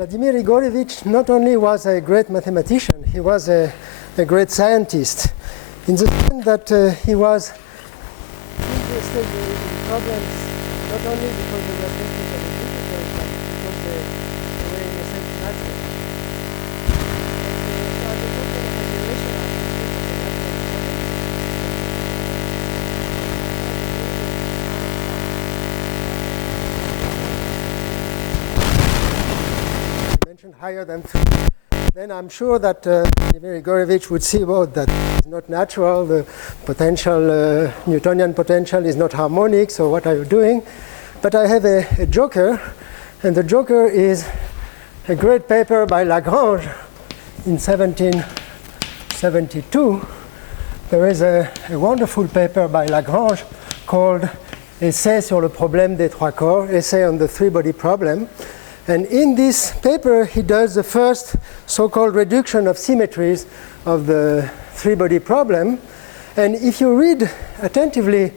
Vladimir Igorevich not only was a great mathematician, he was a great scientist, in the sense that he was interested in problems not only because they were technical and difficult, but because they were in a sense natural. Higher than 3, then I'm sure that Vladimir Igorevich would see, well, that is not natural, the potential, Newtonian potential is not harmonic, so what are you doing? But I have a joker, and the joker is a great paper by Lagrange in 1772. There is a wonderful paper by Lagrange called Essai sur le problème des trois corps, Essay on the three-body problem. And in this paper, he does the first so-called reduction of symmetries of the three-body problem. And if you read attentively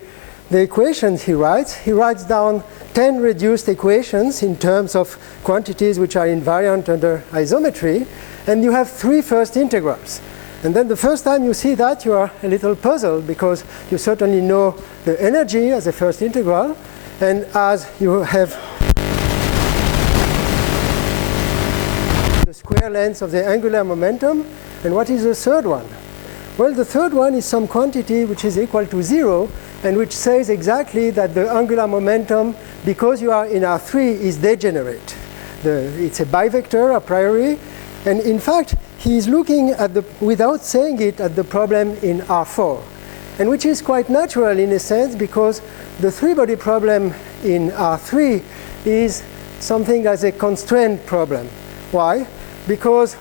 the equations he writes down 10 reduced equations in terms of quantities which are invariant under isometry. And you have 3 first integrals. And then the first time you see that, you are a little puzzled, because you certainly know the energy as a first integral. And as you have square length of the angular momentum. And what is the third one? Well, the third one is some quantity which is equal to 0, and which says exactly that the angular momentum, because you are in R3, is degenerate. It's a bivector a priori. And in fact, he is looking at without saying it, at the problem in R4. And which is quite natural in a sense, because the three-body problem in R3 is something as a constraint problem. Why? Because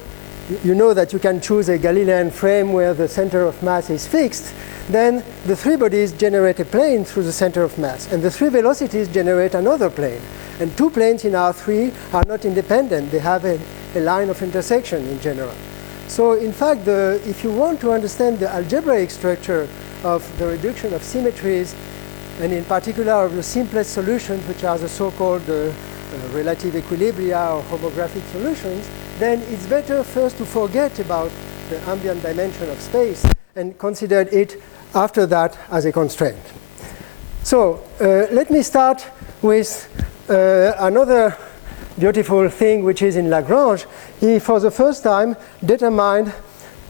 you know that you can choose a Galilean frame where the center of mass is fixed, then the three bodies generate a plane through the center of mass, and the three velocities generate another plane. And 2 planes in R3 are not independent. They have a line of intersection in general. So in fact, if you want to understand the algebraic structure of the reduction of symmetries, and in particular of the simplest solutions, which are the so-called relative equilibria or homographic solutions, then it's better first to forget about the ambient dimension of space and consider it after that as a constraint. So let me start with another beautiful thing which is in Lagrange. He, for the first time, determined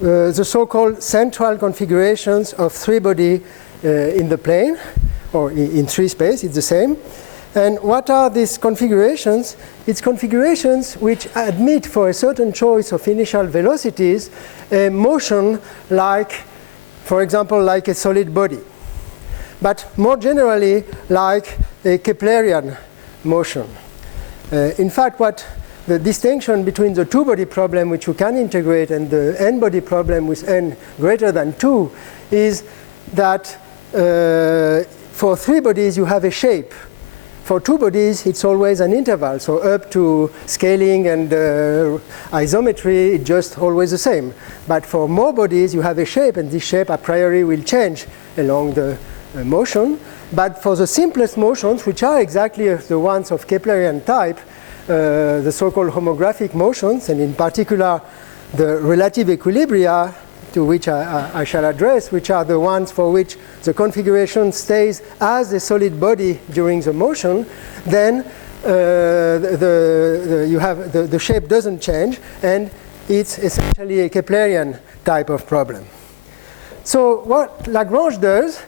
the so-called central configurations of three-body in the plane, or in 3 space, it's the same. And what are these configurations? It's configurations which admit, for a certain choice of initial velocities, a motion like, for example, like a solid body. But more generally, like a Keplerian motion. In fact, what the distinction between the two-body problem, which you can integrate, and the n-body problem with n greater than 2, is that for 3 bodies, you have a shape. For 2 bodies, it's always an interval. So up to scaling and isometry, it's just always the same. But for more bodies, you have a shape, and this shape a priori will change along the motion. But for the simplest motions, which are exactly the ones of Keplerian type, the so-called homographic motions, and in particular the relative equilibria, to which I shall address, which are the ones for which the configuration stays as a solid body during the motion, then the shape doesn't change, and it's essentially a Keplerian type of problem. So what Lagrange does,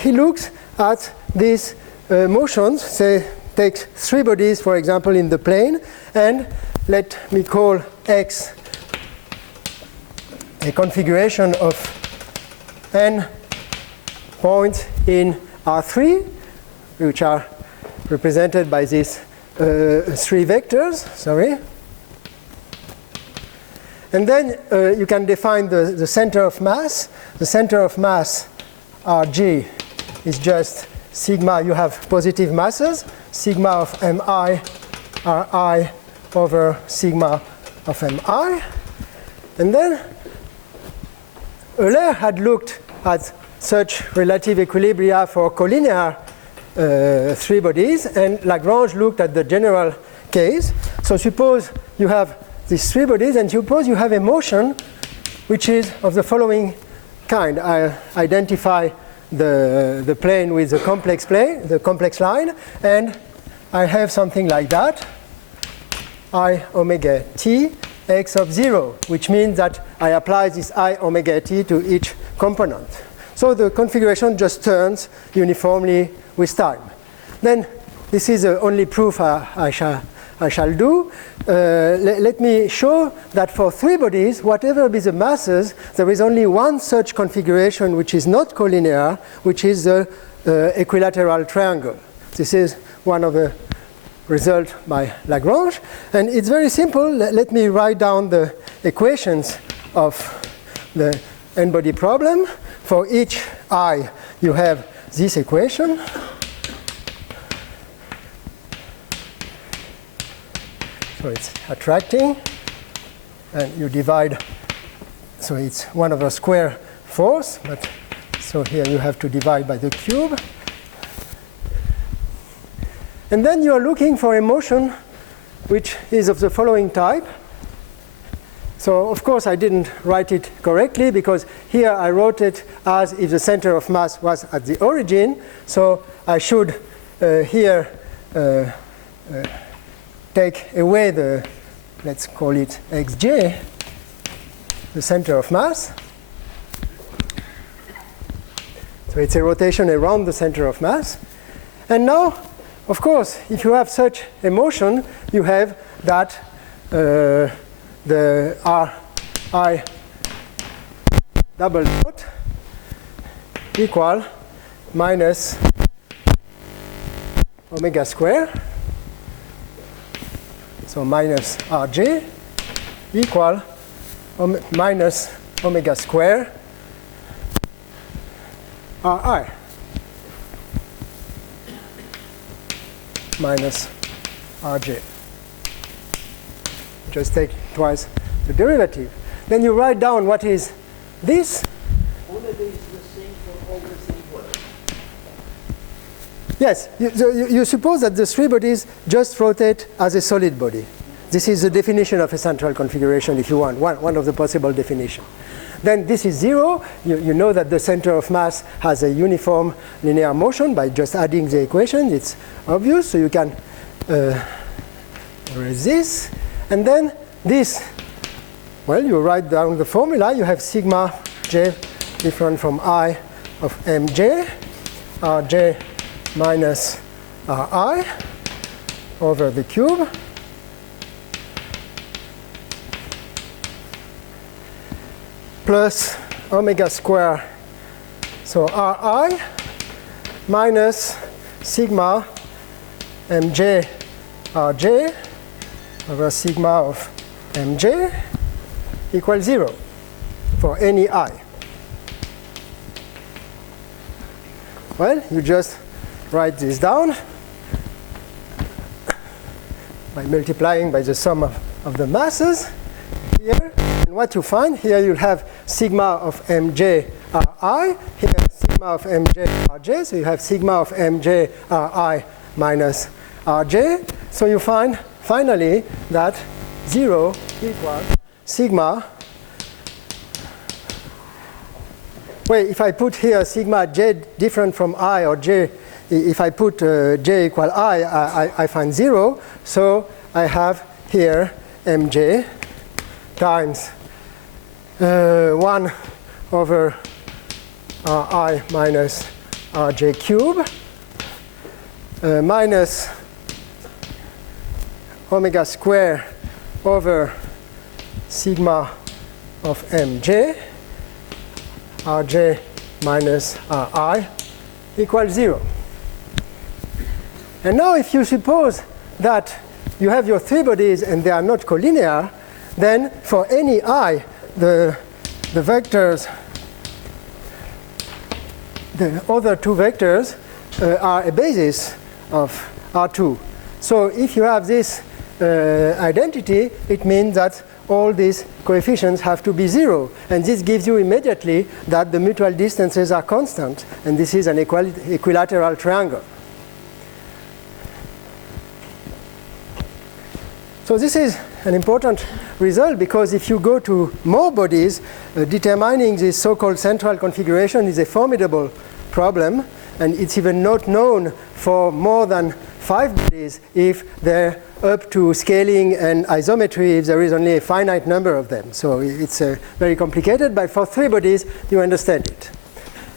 he looks at these motions, say, takes 3 bodies, for example, in the plane, and let me call X a configuration of n points in R3, which are represented by these 3 vectors, sorry. And then you can define the center of mass. The center of mass, Rg, is just sigma. You have positive masses, sigma of mi, Ri over sigma of mi. And then Euler had looked at such relative equilibria for collinear 3 bodies, and Lagrange looked at the general case. So suppose you have these three bodies, and suppose you have a motion which is of the following kind. I identify the plane with the complex plane, the complex line, and I have something like that, I omega t x of 0, which means that I apply this I omega t to each component. So the configuration just turns uniformly with time. Then this is the only proof I shall do. Let me show that for three bodies, whatever be the masses, there is only one such configuration which is not collinear, which is the equilateral triangle. This is one of the results by Lagrange. And it's very simple. Let me write down the equations of the n-body problem. For each I, you have this equation. So it's attracting, and you divide, so it's 1 over square force, but so here you have to divide by the cube. And then you are looking for a motion which is of the following type. So of course I didn't write it correctly, because here I wrote it as if the center of mass was at the origin. So I should here take away the, let's call it xj, the center of mass. So it's a rotation around the center of mass. And now, of course, if you have such a motion, you have that the Ri double dot equal minus omega square. So minus Rj equal minus omega square Ri minus Rj. Just take twice the derivative. Then you write down what is this. Omega is the same for all the three bodies. Yes, you suppose that the three bodies just rotate as a solid body. This is the definition of a central configuration, if you want, one of the possible definitions. Then this is 0. You know that the center of mass has a uniform linear motion by just adding the equation. It's obvious, so you can erase this. And then this, well, you write down the formula. You have sigma j different from I of mj, rj minus ri over the cube plus omega square, so ri minus sigma mj rj over sigma of mj equals 0 for any I. Well, you just write this down by multiplying by the sum of the masses here. And what you find here, you'll have sigma of mj ri, here sigma of mj rj, so you have sigma of mj ri minus rj. So you find finally that 0 equals sigma. Wait, if I put here sigma j different from I, or j, if I put j equal I find 0. So I have here mj times 1 over ri minus rj cube minus omega square over sigma of mj rj minus ri equals 0. And now if you suppose that you have your three bodies and they are not collinear, then for any I, the vectors, the other two vectors are a basis of R2. So if you have this identity, it means that all these coefficients have to be 0. And this gives you immediately that the mutual distances are constant. And this is an equilateral triangle. So this is an important result, because if you go to more bodies, determining this so-called central configuration is a formidable problem, and it's even not known for more than 5 bodies if they're up to scaling and isometry if there is only a finite number of them. So it's very complicated, but for 3 bodies, you understand it.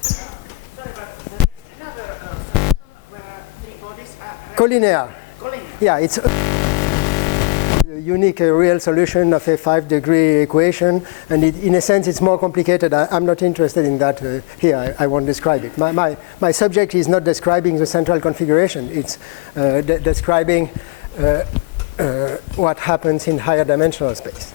Sorry, but there is another solution where 3 bodies are Collinear. collinear. Yeah, it's a unique real solution of a 5-degree equation, and in a sense it's more complicated. I'm not interested in that here. I won't describe it. My subject is not describing the central configuration. It's describing what happens in higher dimensional space.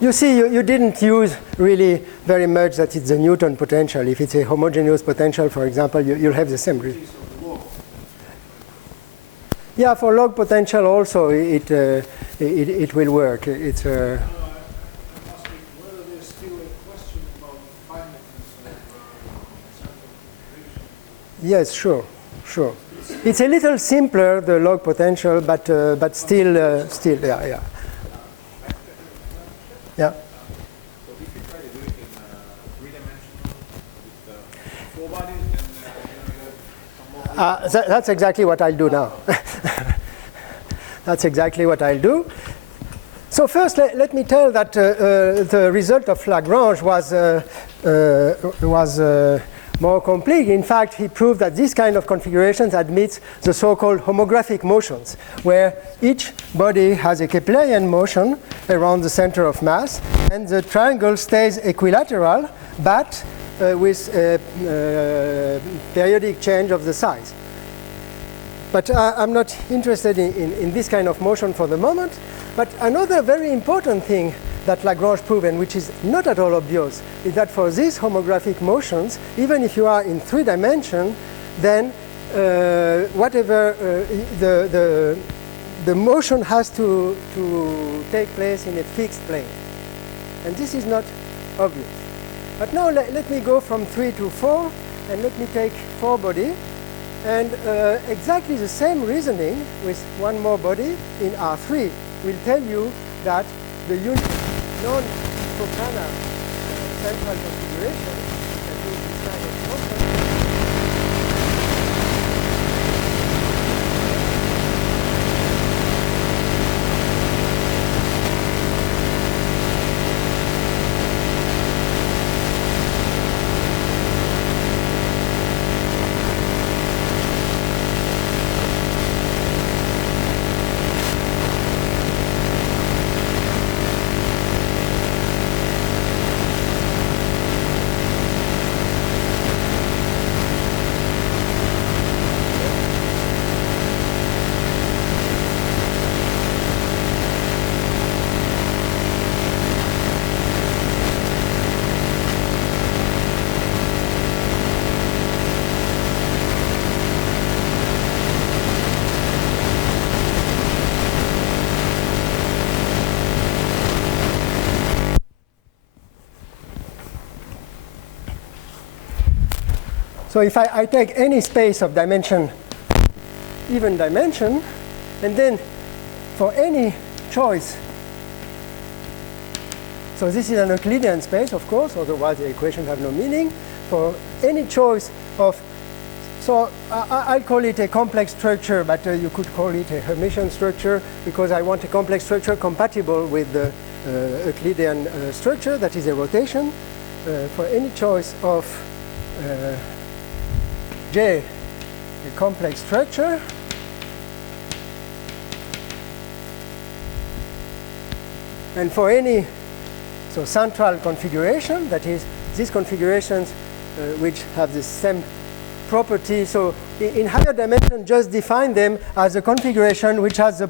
You see, you didn't use really very much that it's the Newton potential. If it's a homogeneous potential, for example, you'll have the same result. Yeah, for log potential also, it will work. It's I'm asking whether there's still a question about finiteness of central configuration. yes, sure. It's a little simpler, the log potential, but still, yeah. Yeah. So if you try to do it in 3-dimensional with 4 bodies, then you have some more. That's exactly what I'll do now. That's exactly what I'll do. So first, let me tell that the result of Lagrange was more complete. In fact, he proved that this kind of configurations admits the so-called homographic motions, where each body has a Keplerian motion around the center of mass, and the triangle stays equilateral, but with a periodic change of the size. But I'm not interested in this kind of motion for the moment. But another very important thing that Lagrange proved, and which is not at all obvious, is that for these homographic motions, even if you are in 3 dimensions, then whatever the motion has to take place in a fixed plane. And this is not obvious. But now let me go from 3 to 4, and let me take 4 body. And exactly the same reasoning with one more body in R3 will tell you that the non-coplanar central configuration that is this kind of motion So if I take any space of dimension, even dimension, and then for any choice, so this is an Euclidean space, of course, otherwise the equations have no meaning. For any choice of, so I'll call it a complex structure, but you could call it a Hermitian structure, because I want a complex structure compatible with the Euclidean structure, that is a rotation. For any choice of J, a complex structure, and for any central configuration, that is these configurations which have the same property. So in higher dimension, just define them as a configuration which has the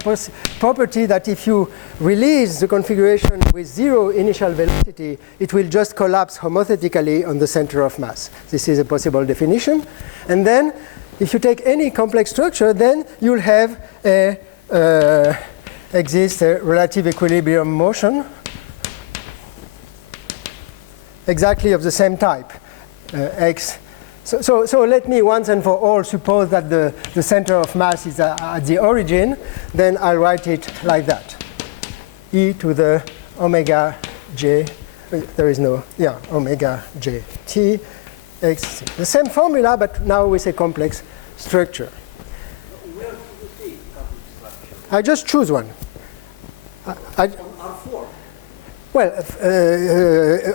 property that if you release the configuration with 0 initial velocity, it will just collapse homothetically on the center of mass. This is a possible definition. And then if you take any complex structure, then you'll have exists a relative equilibrium motion exactly of the same type. x. So let me once and for all suppose that the center of mass is at the origin. Then I'll write it like that. E to the omega j. There is no, omega j t x. The same formula, but now with a complex structure. Where do you take complex structure? I just choose one. On R4. Well,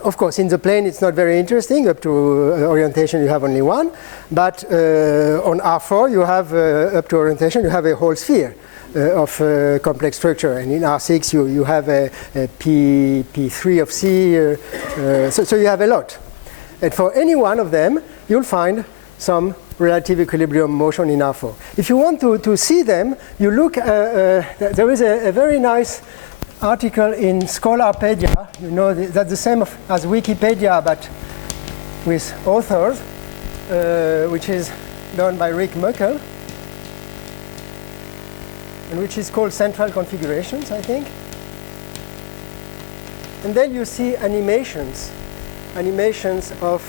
of course, in the plane it's not very interesting. Up to orientation you have only one. But on R4 you have, up to orientation, you have a whole sphere of complex structure. And in R6 you have a P3 of C. So you have a lot. And for any one of them, you'll find some relative equilibrium motion in R4. If you want to see them, you look, there is a very nice article in Scholarpedia. You know, that's the same as Wikipedia, but with authors, which is done by Rick Muckel, and which is called Central Configurations, I think. And then you see animations of,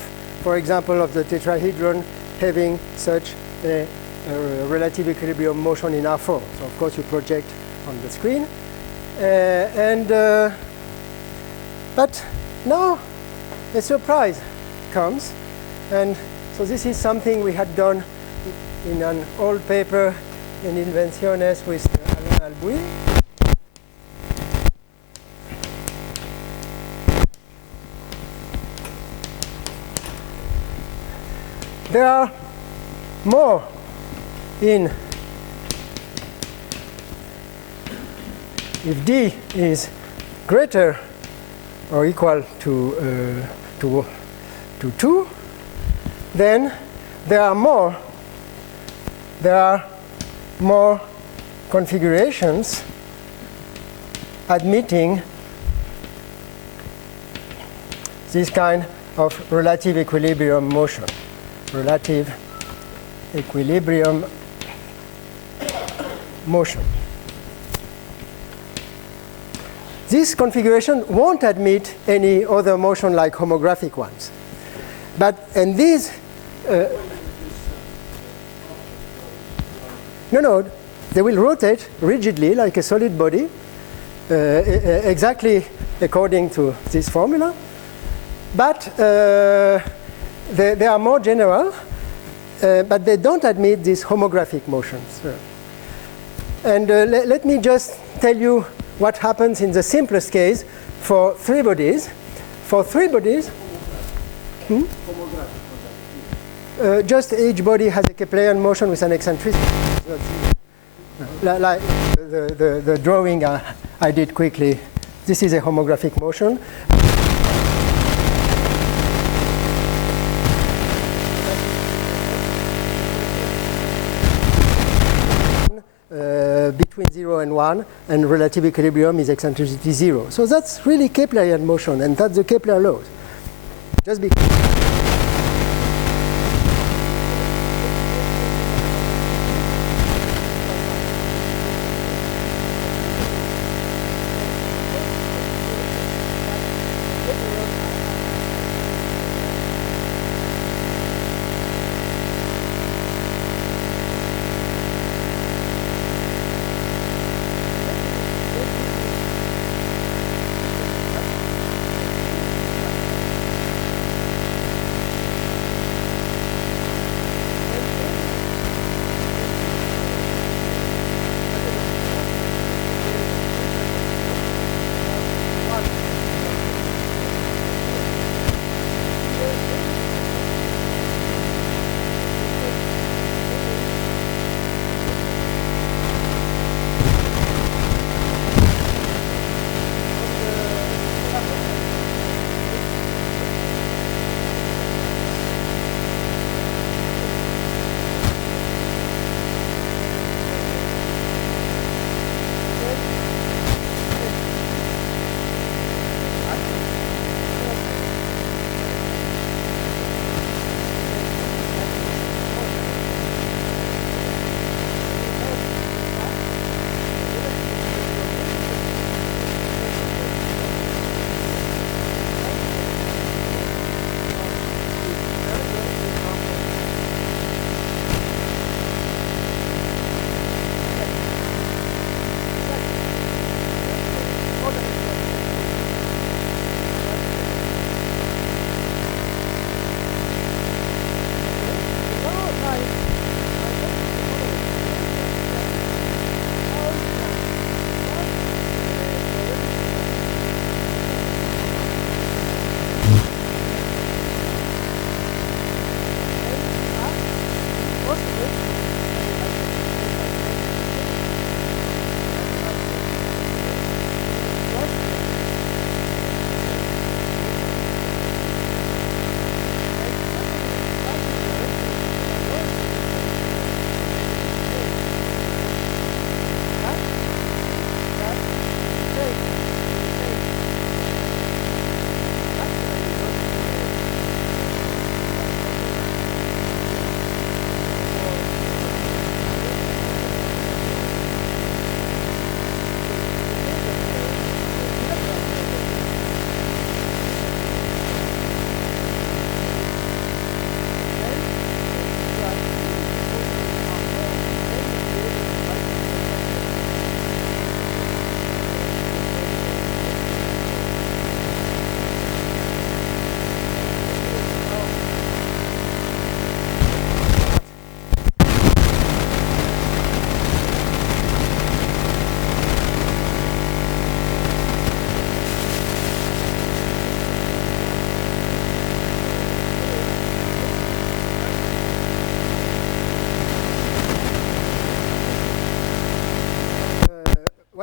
for example, of the tetrahedron having such a relative equilibrium motion in R4. So of course you project on the screen. But now a surprise comes. And so this is something we had done in an old paper in Invenciones with Alain Albouy. There are more in, if D is greater or equal to 2, then there are more configurations admitting this kind of relative equilibrium motion. Relative equilibrium motion. This configuration won't admit any other motion like homographic ones. And these, no, they will rotate rigidly like a solid body, exactly according to this formula. But they are more general, but they don't admit these homographic motions. And let me just tell you what happens in the simplest case for three bodies. For three bodies, just each body has a Keplerian motion with an eccentricity. Like the drawing I did quickly. This is a homographic motion. Between 0 and 1, and relative equilibrium is eccentricity 0. So that's really Keplerian motion, and that's the Kepler laws. Just because. most of it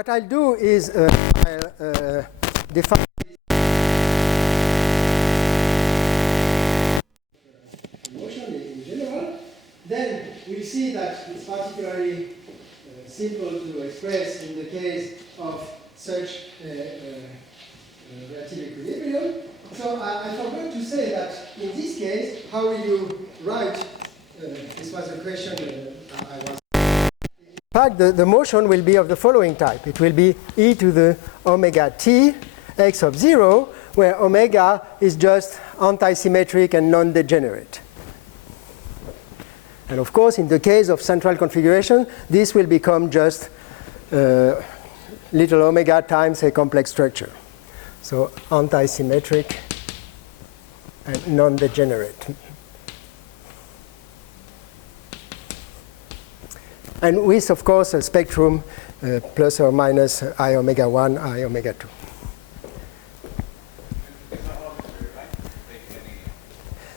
what I'll do is I'll define motion in general. Then we'll see that it's particularly simple to express in the case of such relative equilibrium. So I forgot to say that in this case, how will you write? This was a question I was. In fact, the motion will be of the following type. It will be e to the omega t x of 0, where omega is just anti-symmetric and non-degenerate. And of course, in the case of central configuration, this will become just little omega times a complex structure. So anti-symmetric and non-degenerate. And with, of course, a spectrum plus or minus I omega 1, I omega 2.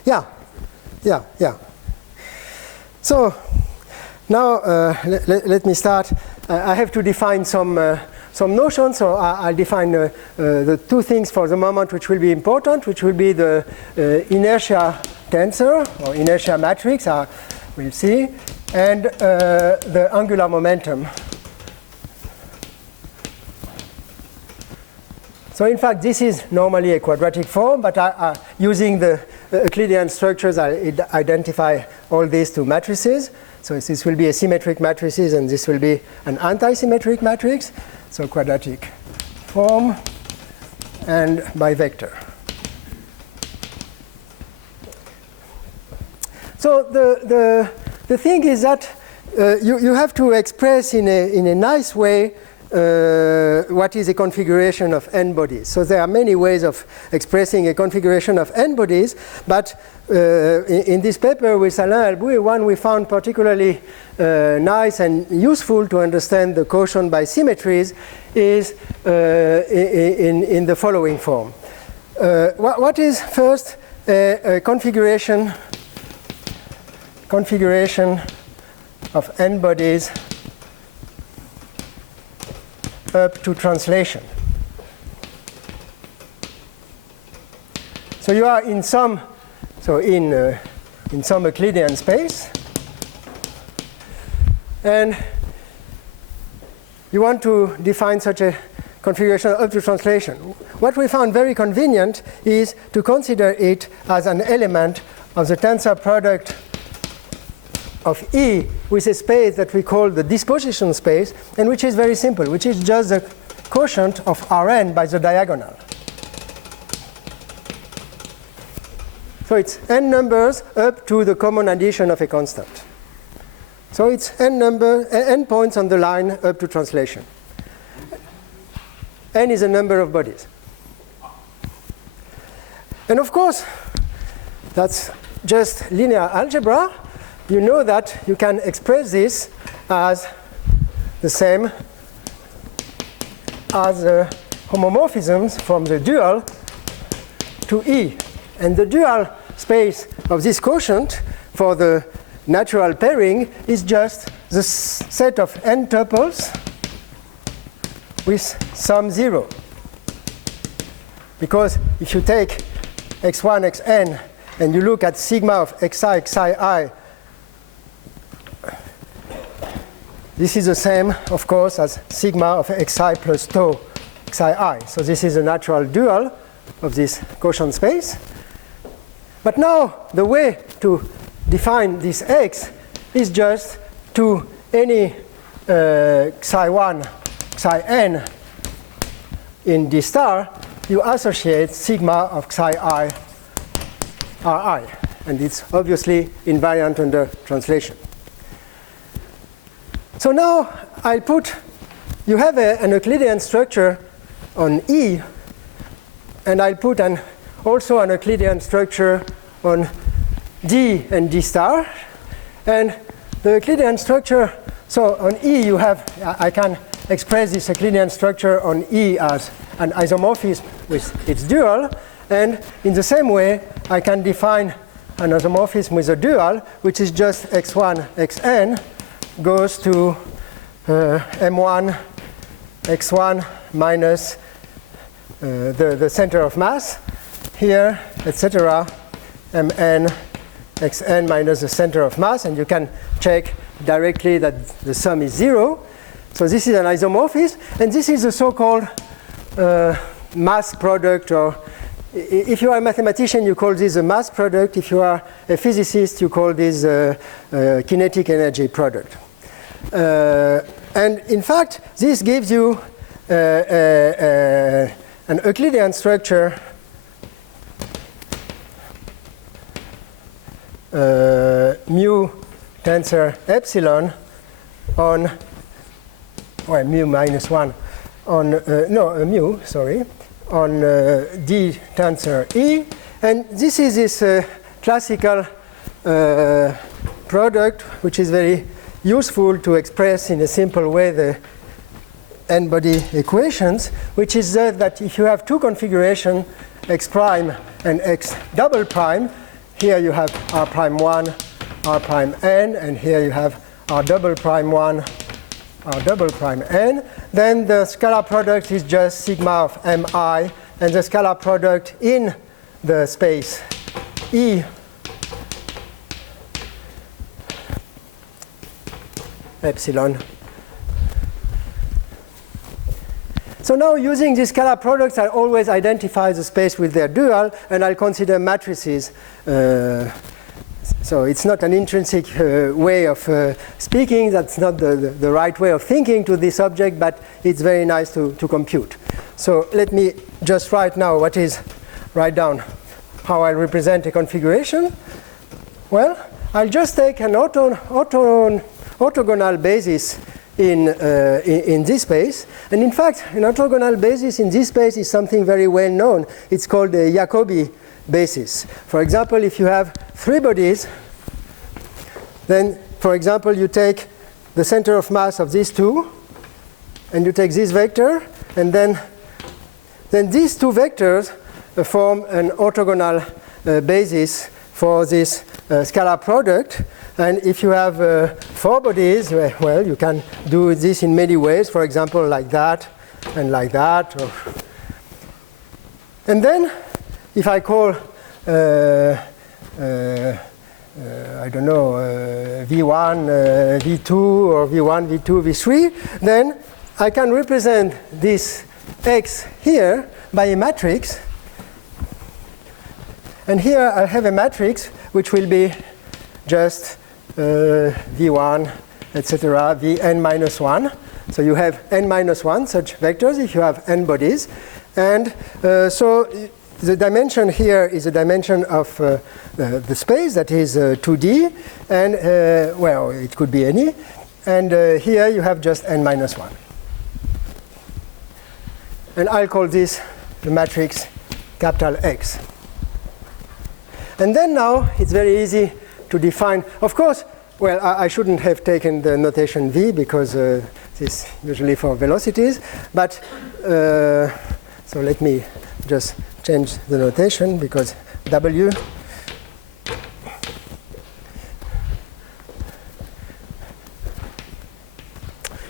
Yeah. So now let me start. I have to define some notions. So I'll define the two things for the moment which will be important, which will be the inertia tensor or inertia matrix. We'll see. And the angular momentum. So in fact, this is normally a quadratic form, but using the Euclidean structures, I identify all these two matrices. So this will be a symmetric matrices, and this will be an anti-symmetric matrix. So quadratic form and bivector. So the thing is that you have to express in a nice way what is a configuration of n bodies. So there are many ways of expressing a configuration of n bodies, but in this paper with Alain Albouy, one we found particularly nice and useful to understand the quotient by symmetries is in the following form. What is first a configuration of n bodies up to translation? So you are in some Euclidean space, and you want to define such a configuration up to translation. What we found very convenient is to consider it as an element of the tensor product of E with a space that we call the disposition space, and which is very simple, which is just the quotient of Rn by the diagonal. So it's n numbers up to the common addition of a constant. So it's n points on the line up to translation. N is a number of bodies. And of course, that's just linear algebra. You know that you can express this as the same as the homomorphisms from the dual to E. And the dual space of this quotient for the natural pairing is just the set of n tuples with sum 0. Because if you take x1, xn, and you look at sigma of xi, xi, this is the same, of course, as sigma of xi plus tau xi. So this is a natural dual of this quotient space. But now the way to define this x is just to any xi1, xi in D star, you associate sigma of xi ri. And it's obviously invariant under translation. So now I'll put, you have an Euclidean structure on E, and I'll put also an Euclidean structure on D and D star. And the Euclidean structure, so on E you have, I can express this Euclidean structure on E as an isomorphism with its dual. And in the same way, I can define an isomorphism with a dual, which is just x1, xn goes to m1, x1 minus the center of mass here, etc., mn, xn minus the center of mass. And you can check directly that the sum is 0. So this is an isomorphism. And this is the so-called mass product, or if you are a mathematician, you call this a mass product. If you are a physicist, you call this kinetic energy product. And in fact, this gives you an Euclidean structure mu tensor epsilon on, well, mu minus 1 on, mu, sorry, on D tensor E. And this is this classical product, which is very useful to express in a simple way the n-body equations, which is that if you have two configurations, x prime and x double prime, here you have r prime 1, r prime n, and here you have r double prime 1, r double prime n, then the scalar product is just sigma of mi, and the scalar product in the space E epsilon. So now using these scalar products, I always identify the space with their dual, and I'll consider matrices. So it's not an intrinsic way of speaking. That's not the right way of thinking to this object, but it's very nice to compute. So let me just write down how I represent a configuration. Well, I'll just take an orthogonal basis in this space. And in fact, an orthogonal basis in this space is something very well known. It's called the Jacobian basis. For example, if you have three bodies, then, for example, you take the center of mass of these two, and you take this vector, and then these two vectors form an orthogonal basis for this scalar product. And if you have four bodies, well, you can do this in many ways. For example, like that and like that. And then, if I call, I don't know, V1, V2, or V1, V2, V3, then I can represent this X here by a matrix. And here I have a matrix which will be just V1, etc., Vn minus 1. So you have n minus 1 such vectors if you have n bodies. And so the dimension here is a dimension of the space, that is 2D. And, well, it could be any. And here you have just n minus 1. And I'll call this the matrix capital X. And then now it's very easy to define. Of course, well, I shouldn't have taken the notation V because this is usually for velocities. But so let me just change the notation, because W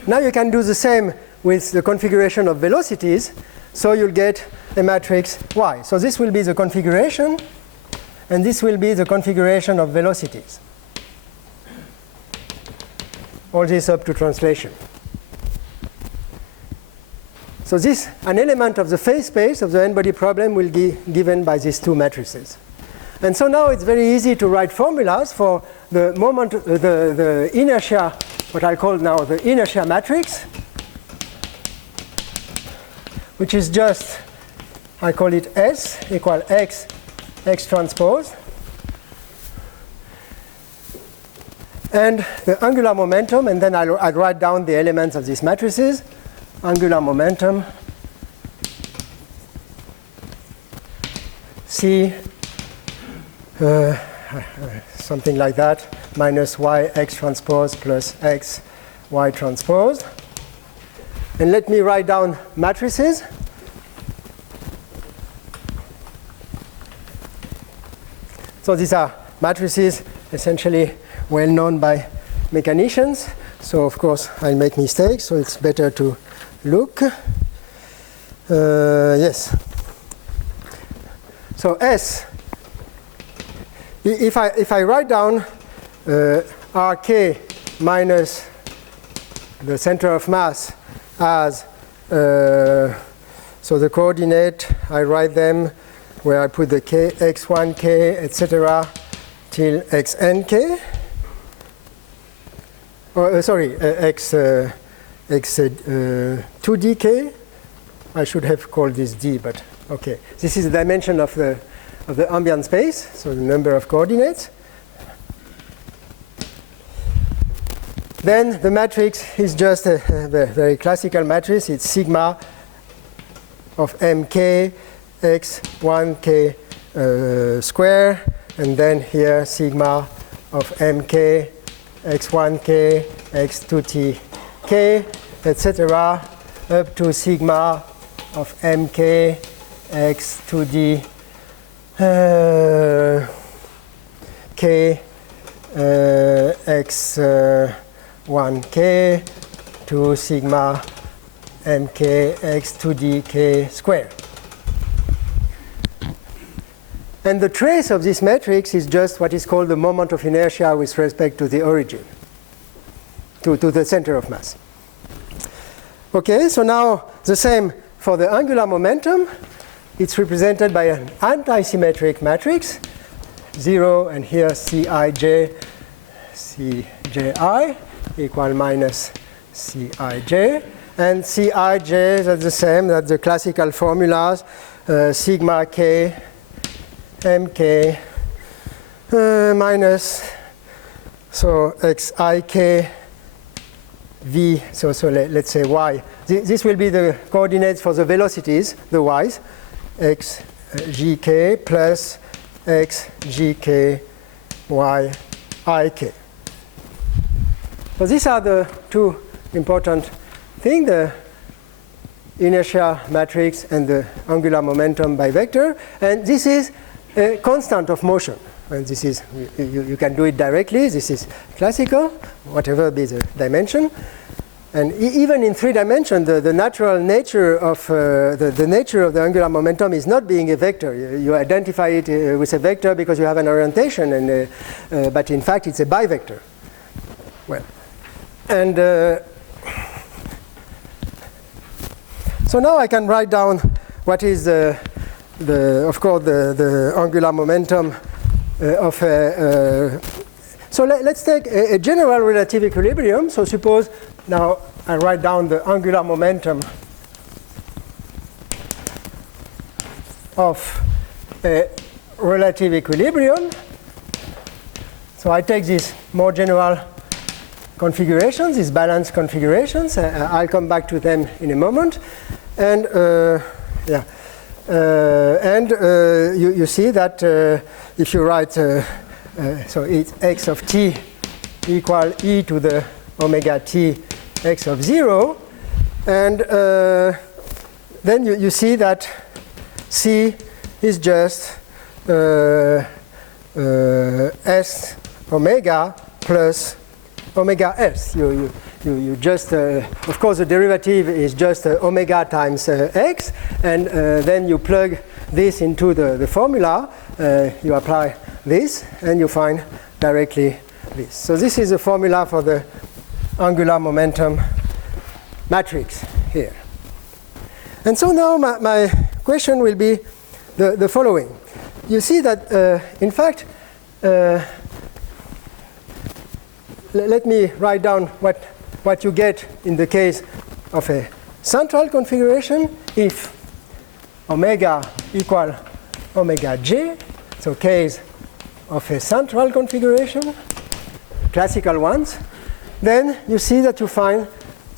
Now you can do the same with the configuration of velocities. So you'll get a matrix Y. So this will be the configuration, and this will be the configuration of velocities. All this up to translation. So this, an element of the phase space of the n-body problem will be given by these two matrices. And so now it's very easy to write formulas for the moment, the inertia, what I call now the inertia matrix, which is just, I call it S equal X transpose. And the angular momentum, and then I'll write down the elements of these matrices. Angular momentum C, something like that, minus Y X transpose plus X Y transpose. And let me write down matrices. So these are matrices essentially well known by mechanicians. So of course I'll make mistakes, so it's better to look. Yes. So S, if I write down RK minus the center of mass as, so the coordinate, I write them where I put the k, x1k, etc., till xnk. Or, sorry, x2dk. I should have called this d, but okay. This is the dimension of the ambient space, so the number of coordinates. Then the matrix is just a very classical matrix. It's sigma of mk x1k square, and then here sigma of mk x1k x2tk, etc., up to sigma of mk x2d k x1k to sigma mk x2dk squared. And the trace of this matrix is just what is called the moment of inertia with respect to the origin, to the center of mass. Okay, so now the same for the angular momentum. It's represented by an anti-symmetric matrix, 0, and here Cij equal minus Cij. And Cij is the same, that's the classical formulas, sigma k mk minus, so xik v, so let's say y. This will be the coordinates for the velocities, the y's, xgk plus xgk y ik. So these are the two important things, the inertia matrix and the angular momentum by vector. And this is a constant of motion. And this is, you can do it directly. This is classical, whatever be the dimension. And even in 3 dimensions, the natural nature of the nature of the angular momentum is not being a vector. You identify it with a vector because you have an orientation, and but in fact it's a bivector. Well, and so now I can write down what is of course the angular momentum of a. So let's take a general relative equilibrium. So suppose now I write down the angular momentum of a relative equilibrium. So I take these more general configurations, these balanced configurations. I'll come back to them in a moment. And you see that if you write, so it's x of t equal e to the omega t x of 0, and then you see that c is just s omega plus omega s. You just, of course, the derivative is just omega times x, and then you plug this into the formula. You apply this, and you find directly this. So this is the formula for the angular momentum matrix here. And so now my question will be the following. You see that, in fact, let me write down what you get in the case of a central configuration if omega equal omega j. So case of a central configuration, classical ones. Then you see that you find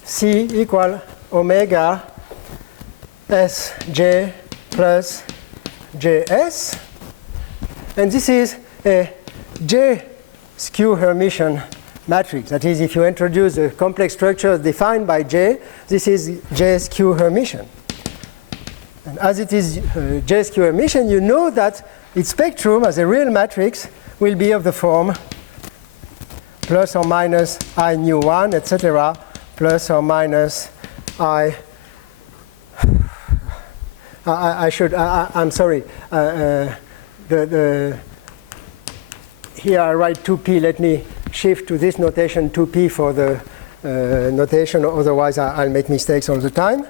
C equal omega Sj plus Js. And this is a J skew Hermitian matrix. That is, if you introduce a complex structure defined by J, this is J skew Hermitian. And as it is J skew Hermitian, you know that its spectrum as a real matrix will be of the form plus or minus I nu 1, etc., plus or minus I'm sorry. Here I write 2p. Let me shift to this notation 2p for the notation. Otherwise, I'll make mistakes all the time.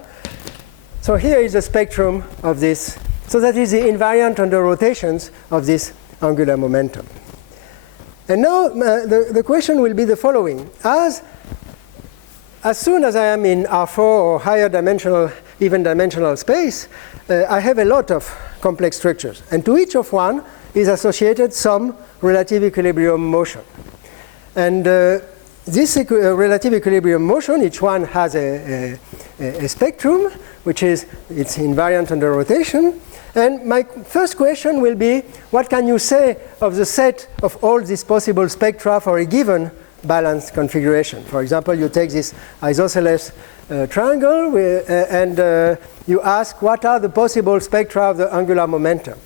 So here is the spectrum of this. So that is the invariant under rotations of this angular momentum. And now the question will be the following. As soon as I am in R4 or higher dimensional, even dimensional space, I have a lot of complex structures. And to each of one is associated some relative equilibrium motion. And this relative equilibrium motion, each one has a spectrum, which is its invariant under rotation. And my first question will be, what can you say of the set of all these possible spectra for a given balanced configuration? For example, you take this isosceles triangle and you ask what are the possible spectra of the angular momentum.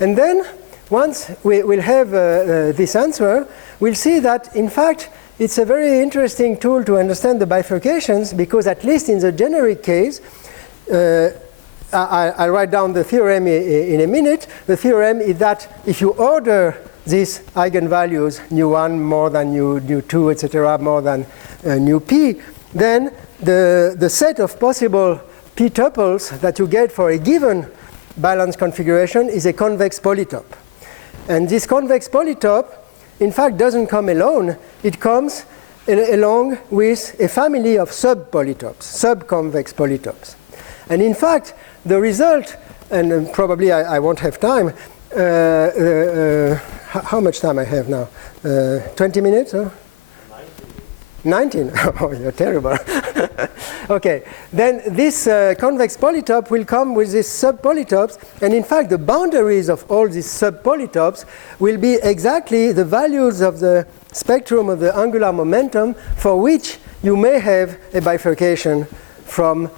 And then once we'll have this answer, we'll see that in fact it's a very interesting tool to understand the bifurcations, because at least in the generic case, I'll write down the theorem in a minute. The theorem is that if you order these eigenvalues, nu1 more than nu2, etc., more than nu p, then the set of possible p tuples that you get for a given balanced configuration is a convex polytope. And this convex polytope, in fact, doesn't come alone. It comes along with a family of sub-polytopes, sub-convex polytopes. And in fact, the result, and probably I won't have time, how much time I have now? 20 minutes? Huh? 19? Oh, you're terrible. Okay, then this convex polytope will come with these sub-polytopes, and in fact the boundaries of all these sub-polytopes will be exactly the values of the spectrum of the angular momentum for which you may have a bifurcation from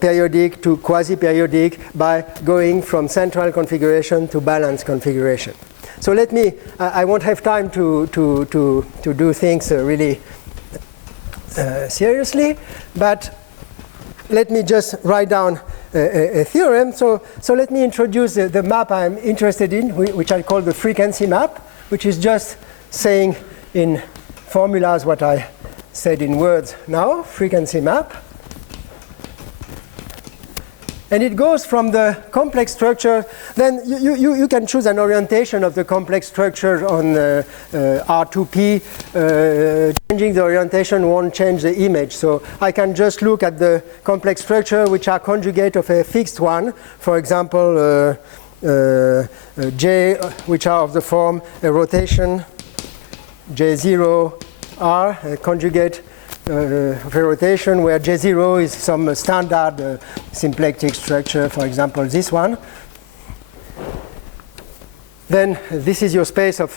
periodic to quasi-periodic by going from central configuration to balanced configuration. So let me, I won't have time to do things really seriously, but let me just write down a theorem. So let me introduce the map I'm interested in, which I call the frequency map, which is just saying in formulas what I said in words now, frequency map. And it goes from the complex structure. Then you can choose an orientation of the complex structure on R2P. Changing the orientation won't change the image. So I can just look at the complex structure which are conjugate of a fixed one. For example, J, which are of the form a rotation J0 R, a conjugate of a rotation where J0 is some standard symplectic structure, for example, this one. Then this is your space of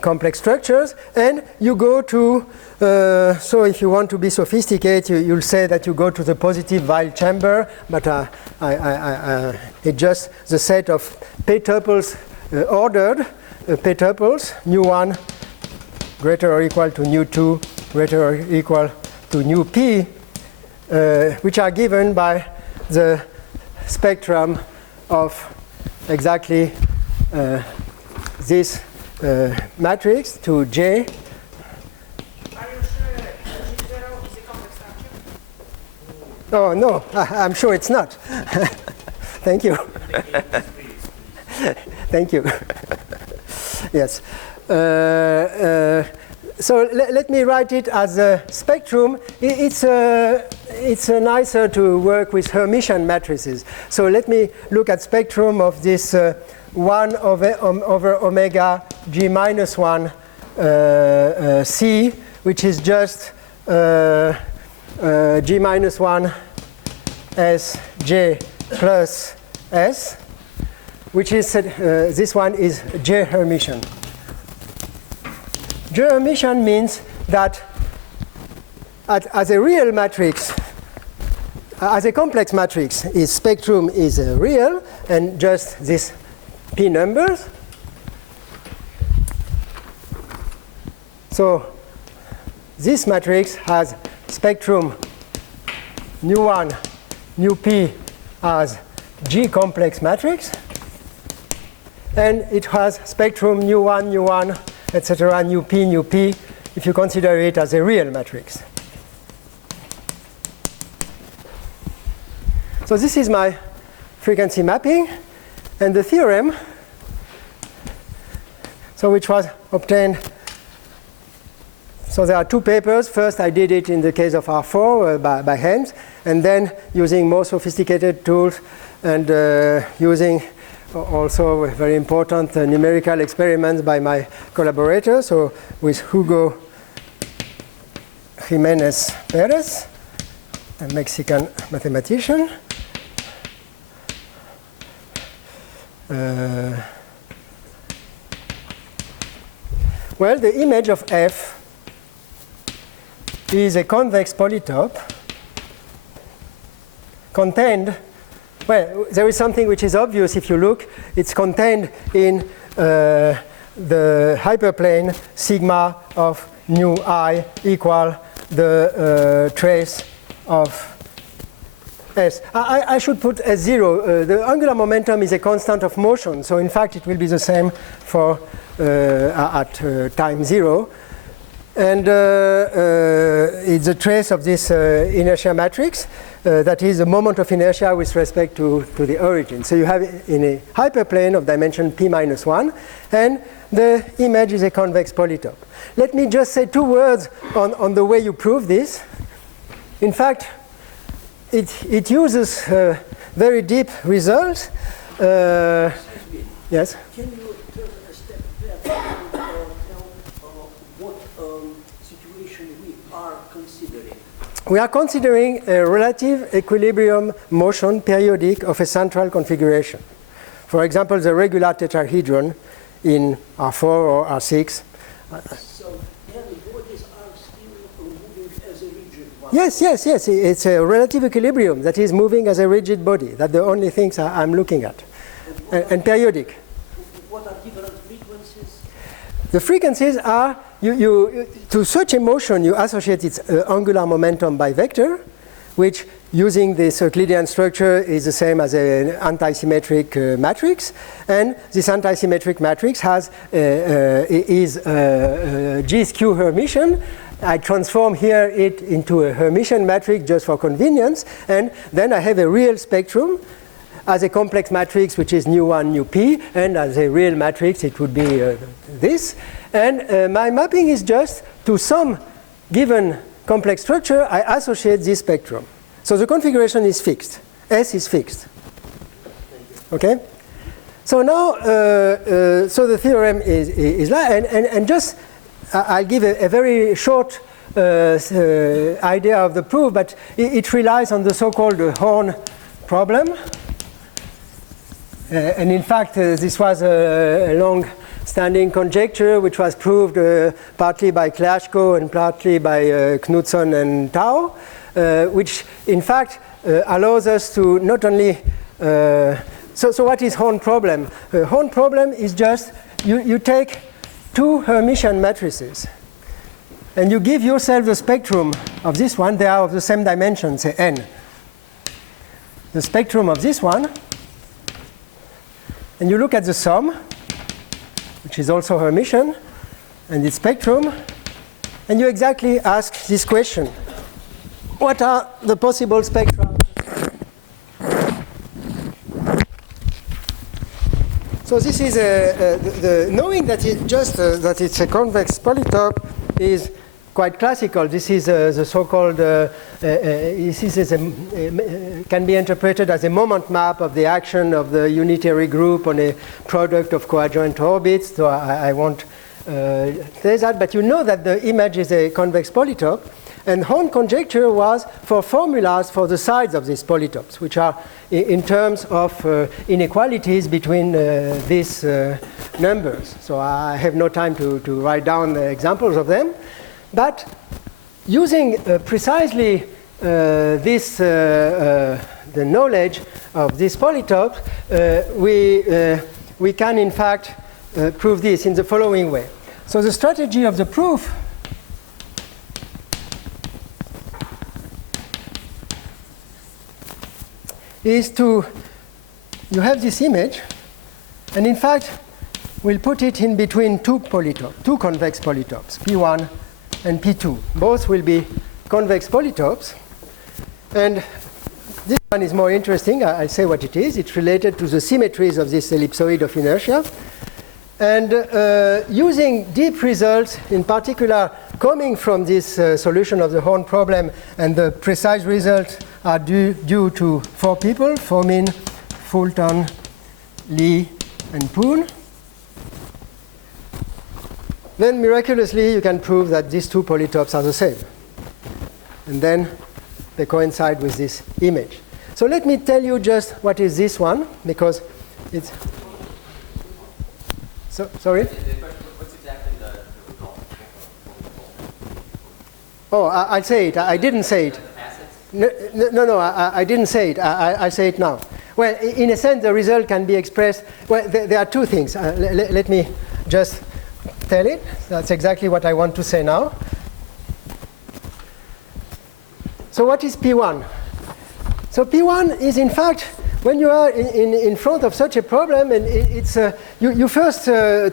complex structures, and you go to, so if you want to be sophisticated, you'll say that you go to the positive Weil chamber, but it's just the set of p tuples ordered, p tuples, nu1 greater or equal to nu2 greater or equal to nu p, which are given by the spectrum of exactly this matrix to J. Are you sure G0 is a complex structure? Oh, no, I'm sure it's not. Thank you. Thank you. Yes. So let me write it as a spectrum. It's nicer to work with Hermitian matrices. So let me look at spectrum of this 1 over omega G minus 1 C, which is just G minus 1 S J plus S, which is this one is J Hermitian. J Hermitian means that as a real matrix, as a complex matrix, its spectrum is real and just these p numbers. So this matrix has spectrum nu1, nu p as G complex matrix, and it has spectrum nu1, nu1, etc., nu p, if you consider it as a real matrix. So this is my frequency mapping, and the theorem, so which was obtained. So there are two papers. First, I did it in the case of R4 by hand, and then using more sophisticated tools and using also very important numerical experiments by my collaborators, so with Hugo Jimenez Perez, a Mexican mathematician. Well, the image of F is a convex polytope contained. Well, there is something which is obvious if you look. It's contained in the hyperplane sigma of nu I equal the trace of S. I should put S0. The angular momentum is a constant of motion, so in fact it will be the same for at time 0. And it's a trace of this inertia matrix. That is the moment of inertia with respect to the origin. So you have in a hyperplane of dimension p minus 1, and the image is a convex polytope. Let me just say 2 words on the way you prove this. In fact, it uses very deep results. Yes? Can you turn a step back and tell what situation we are considering? We are considering a relative equilibrium motion periodic of a central configuration. For example, the regular tetrahedron in R4 or R6. So then the bodies are still moving as a rigid one? Yes. It's a relative equilibrium that is moving as a rigid body. That's the only things I'm looking at. And periodic. What are different frequencies? The frequencies are, to such a motion, you associate its angular momentum by vector, which using this Euclidean structure is the same as an antisymmetric matrix. And this antisymmetric matrix is G-skew Hermitian. I transform here it into a Hermitian matrix just for convenience. And then I have a real spectrum as a complex matrix, which is nu1, nu p, and as a real matrix, it would be this. And my mapping is just to some given complex structure, I associate this spectrum. So the configuration is fixed. S is fixed. Okay? So now, so the theorem is like, and just I'll give a very short idea of the proof, but it relies on the so-called Horn problem. And in fact, this was a long-standing conjecture which was proved partly by Klashko and partly by Knudson and Tau, which in fact allows us to not only so what is Horn problem? Horn problem is just you take 2 Hermitian matrices and you give yourself the spectrum of this one, they are of the same dimension, say n. The spectrum of this one, and you look at the sum, which is also Hermitian, and its spectrum, and you exactly ask this question. What are the possible spectra? So this is knowing that that it's a convex polytope is quite classical. This is the so-called can be interpreted as a moment map of the action of the unitary group on a product of coadjoint orbits. So I won't say that, but you know that the image is a convex polytope. And Horn conjecture was for formulas for the sides of these polytopes, which are in terms of inequalities between these numbers. So I have no time to write down the examples of them. But using precisely the knowledge of this polytope, we can in fact prove this in the following way. So the strategy of the proof is to, you have this image, and in fact, we'll put it in between two convex polytopes, P1 and P2. Both will be convex polytopes. And this one is more interesting. I'll say what it is. It's related to the symmetries of this ellipsoid of inertia. And using deep results, in particular coming from this solution of the Horn problem, and the precise results are due to 4 people, Fomin, Fulton, Lee, and Poon. Then miraculously, you can prove that these two polytopes are the same. And then they coincide with this image. So let me tell you just what is this one, because it's... So, sorry? What's exactly the result? Oh, I'll say it. I didn't say it. No, I didn't say it. I'll say it now. Well, in a sense, the result can be expressed. Well, there are two things. Let me just tell it. That's exactly what I want to say now. So what is P1? So P1 is, in fact, when you are in front of such a problem, and it's you first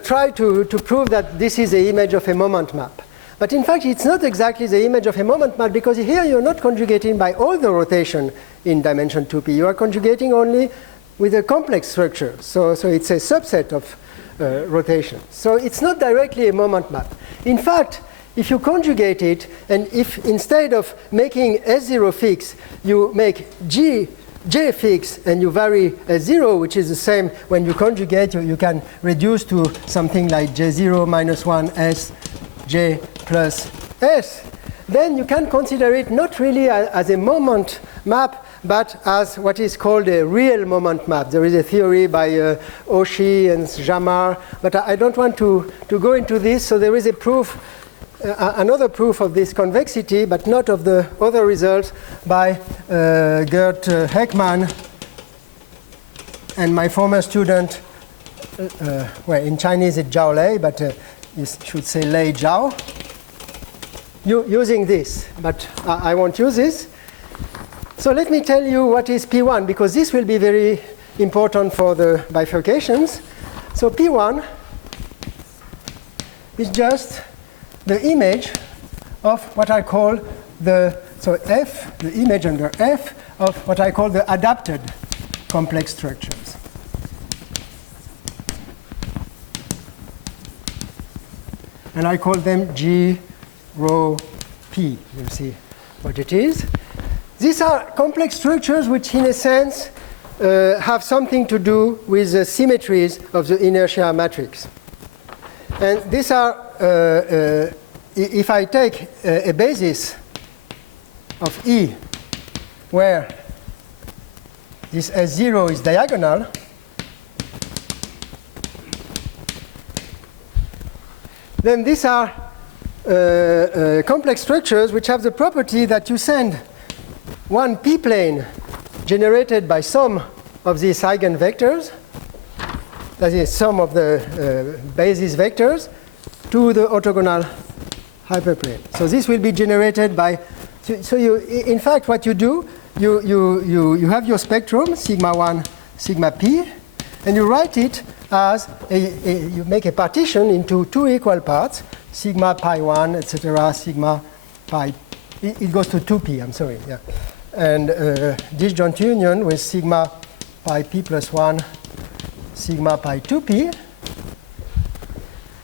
try to prove that this is the image of a moment map. But in fact, it's not exactly the image of a moment map, because here you're not conjugating by all the rotation in dimension 2p. You are conjugating only with a complex structure. So it's a subset of rotation. So it's not directly a moment map. In fact, if you conjugate it, and if instead of making S0 fix, you make J fix, and you vary S0, which is the same when you conjugate, you can reduce to something like J0 minus 1 S J plus S, then you can consider it not really as a moment map, but as what is called a real moment map. There is a theory by Oshii and Jamar, but I don't want to go into this. So there is a proof, another proof of this convexity, but not of the other results, by Gert Heckmann and my former student, well, in Chinese it's Zhao Lei, but you should say Lei Zhao, using this, but I won't use this. So let me tell you what is P1, because this will be very important for the bifurcations. So P1 is just the image of what I call the image under F of what I call the adapted complex structures. And I call them G, rho, P. You'll see what it is. These are complex structures which, in a sense, have something to do with the symmetries of the inertia matrix. And these are, if I take a basis of E where this S0 is diagonal, then these are complex structures which have the property that you send one p-plane generated by some of these eigenvectors, that is, some of the basis vectors, to the orthogonal hyperplane. So this will be generated by, so you, in fact, what you do, you have your spectrum, sigma 1, sigma p, and you write it as, you make a partition into two equal parts, sigma pi 1, etc., sigma pi, it goes to 2p, I'm sorry, yeah. And disjoint union with sigma pi p plus 1, sigma pi 2p.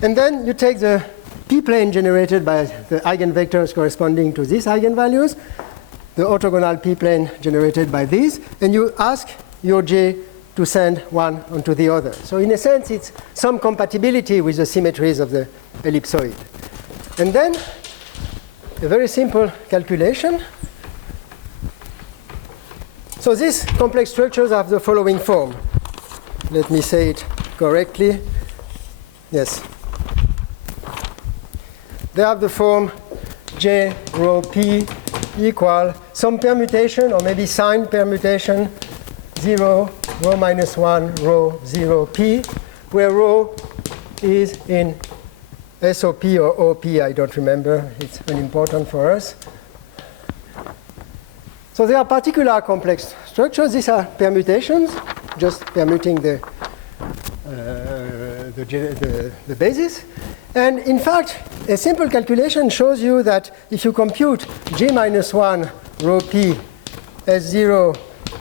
And then you take the p-plane generated by the eigenvectors corresponding to these eigenvalues, the orthogonal p-plane generated by these, and you ask your j to send one onto the other. So in a sense, it's some compatibility with the symmetries of the ellipsoid. And then a very simple calculation. So these complex structures have the following form. Let me say it correctly. Yes. They have the form J rho P equal some permutation or maybe sign permutation 0 rho minus 1 rho 0 P, where rho is in SOP or OP, I don't remember. It's unimportant for us. So there are particular complex structures. These are permutations, just permuting the basis. And in fact, a simple calculation shows you that if you compute J minus 1 rho P S0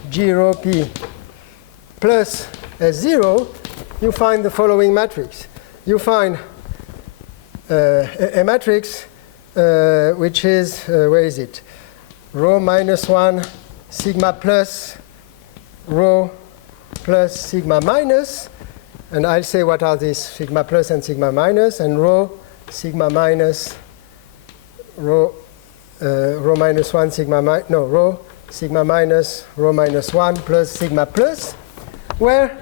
G rho P plus S0, you find the following matrix. You find a matrix which is, where is it? Rho minus 1 sigma plus rho plus sigma minus. And I'll say what are these sigma plus and sigma minus, and rho sigma minus rho minus 1 sigma rho sigma minus rho minus 1 plus sigma plus, where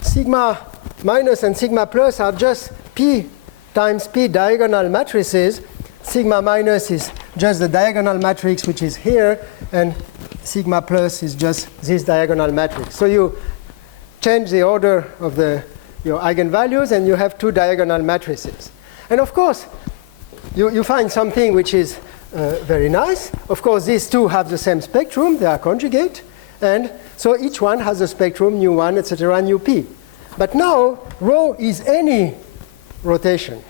sigma minus and sigma plus are just p times p diagonal matrices. Sigma minus is just the diagonal matrix which is here, and sigma plus is just this diagonal matrix. So you change the order of your eigenvalues, and you have two diagonal matrices. And of course, you find something which is very nice. Of course, these two have the same spectrum. They are conjugate. And so each one has a spectrum, nu 1, etc., nu p. But now, rho is any rotation.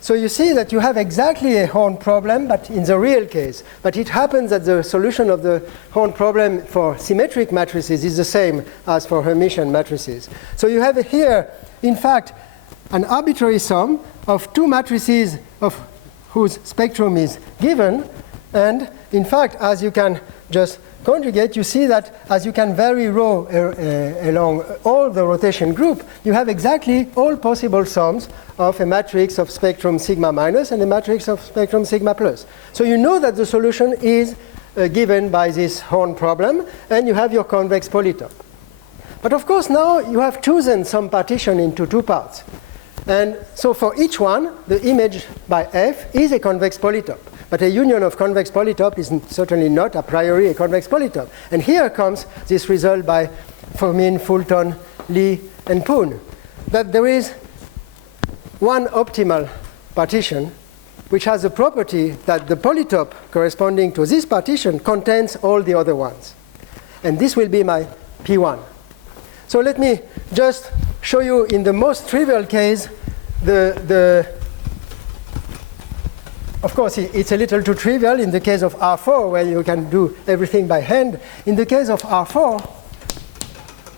So you see that you have exactly a Horn problem, but in the real case. But it happens that the solution of the Horn problem for symmetric matrices is the same as for Hermitian matrices. So you have here, in fact, an arbitrary sum of two matrices of whose spectrum is given. And in fact, as you can just conjugate, you see that as you can vary rho along all the rotation group, you have exactly all possible sums of a matrix of spectrum sigma minus and a matrix of spectrum sigma plus. So you know that the solution is given by this Horn problem, and you have your convex polytope. But of course, now you have chosen some partition into two parts. And so for each one, the image by F is a convex polytope. But a union of convex polytope is certainly not a priori a convex polytope. And here comes this result by Fomin, Fulton, Lee, and Poon, that there is one optimal partition which has the property that the polytope corresponding to this partition contains all the other ones. And this will be my P1. So let me just show you in the most trivial case of course, it's a little too trivial in the case of R4, where you can do everything by hand. In the case of R4,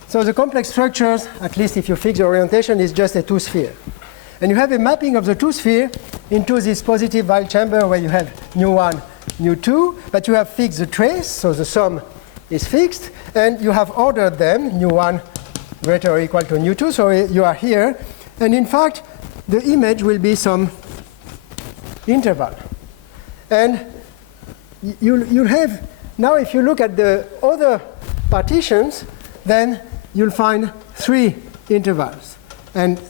so the complex structures, at least if you fix the orientation, is just a two-sphere. And you have a mapping of the two-sphere into this positive Weyl chamber where you have nu 1, nu 2, but you have fixed the trace, so the sum is fixed, and you have ordered them, nu 1 greater or equal to nu 2, so you are here. And in fact, the image will be some interval. And you'll have, now if you look at the other partitions, then you'll find three intervals. And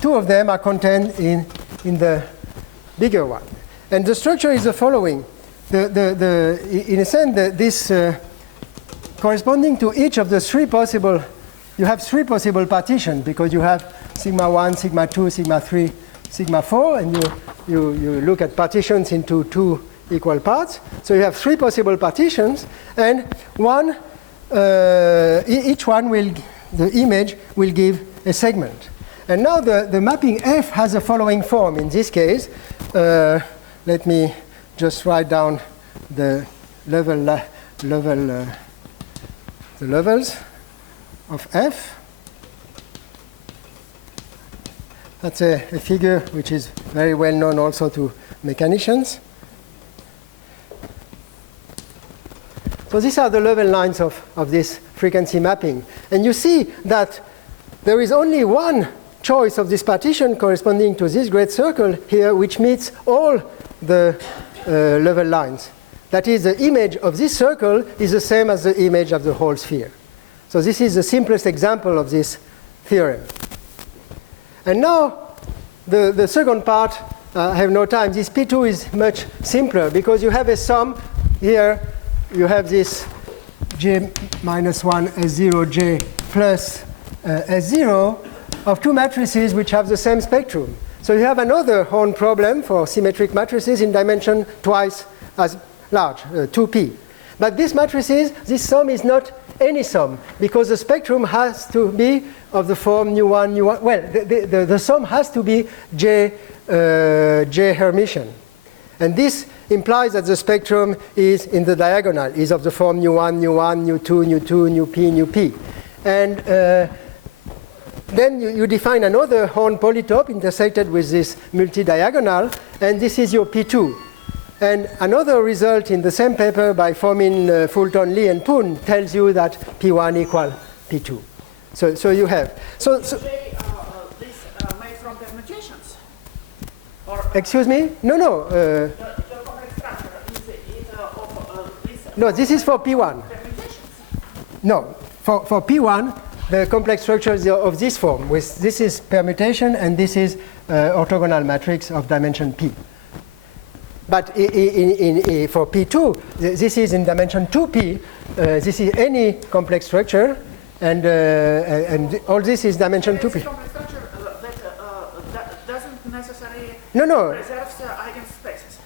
two of them are contained in the bigger one. And the structure is the following. In a sense, this corresponding to each of the three possible, you have three possible partitions because you have sigma 1, sigma 2, sigma 3, sigma 4, and you you look at partitions into 2 equal parts. So you have 3 possible partitions, and each one will, the image will give a segment. And now the mapping F has the following form. In this case, let me just write down the levels of F. That's a figure which is very well known also to mechanicians. So these are the level lines of this frequency mapping. And you see that there is only one choice of this partition corresponding to this great circle here, which meets all the level lines. That is, the image of this circle is the same as the image of the whole sphere. So this is the simplest example of this theorem. And now, the second part, I have no time. This P2 is much simpler because you have a sum here. You have this J minus 1 S0 J plus S0 of 2 matrices which have the same spectrum. So you have another Horn problem for symmetric matrices in dimension twice as large, 2p. But these matrices, this sum is not any sum because the spectrum has to be of the form nu1, nu1. Well, the sum has to be J Hermitian. And this implies that the spectrum is in the diagonal, is of the form nu1, nu1, nu2, nu2, nu-p, nu-p. And then you define another Horn polytope intersected with this multi-diagonal, and this is your P2. And another result in the same paper by Fomin, Fulton, Lee, and Poon tells you that P1 equal P2. So you have. So this made from permutations? Or excuse me? No. the complex structure is of this. No, this is for P1. Permutations. No, for P1, the complex structure is of this form. This is permutation, and this is orthogonal matrix of dimension P. But for P2, this is in dimension 2P. This is any complex structure, and all this is dimension 2P. This complex structure that doesn't necessarily preserve the eigenspaces.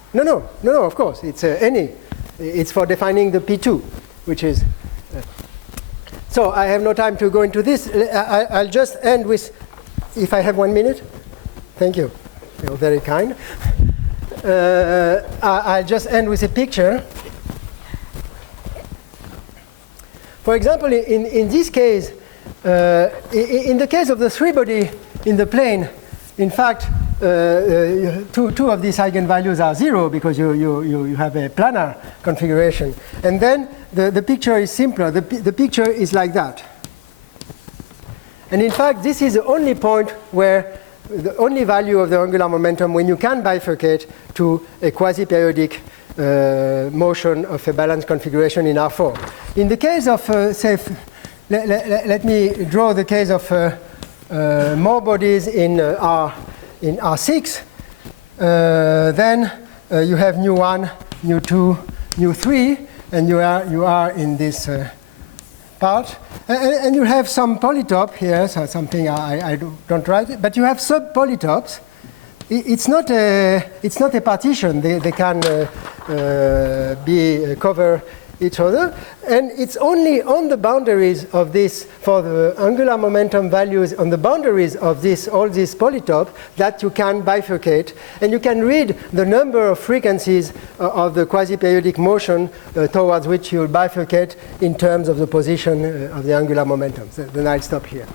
No, of course. It's any. It's for defining the P2, which is. So I have no time to go into this. I'll just end with, if I have 1 minute. Thank you. You're very kind. I'll just end with a picture. For example, in this case, in the case of the 3-body in the plane, in fact, two of these eigenvalues are 0 because you have a planar configuration. And then the picture is simpler. The picture is like that. And in fact, this is the only point where the only value of the angular momentum when you can bifurcate to a quasi-periodic motion of a balanced configuration in R4. In the case of, say, let me draw the case of more bodies in R6. Then you have nu1, nu2, nu3, and you are in this part. And you have some polytope here, so something I don't write it, but you have sub-polytopes. It's not a partition. They can cover each other. And it's only on the boundaries of this, for the angular momentum values on the boundaries of all these polytopes, that you can bifurcate. And you can read the number of frequencies of the quasi-periodic motion towards which you will bifurcate in terms of the position of the angular momentum. So then I'll stop here.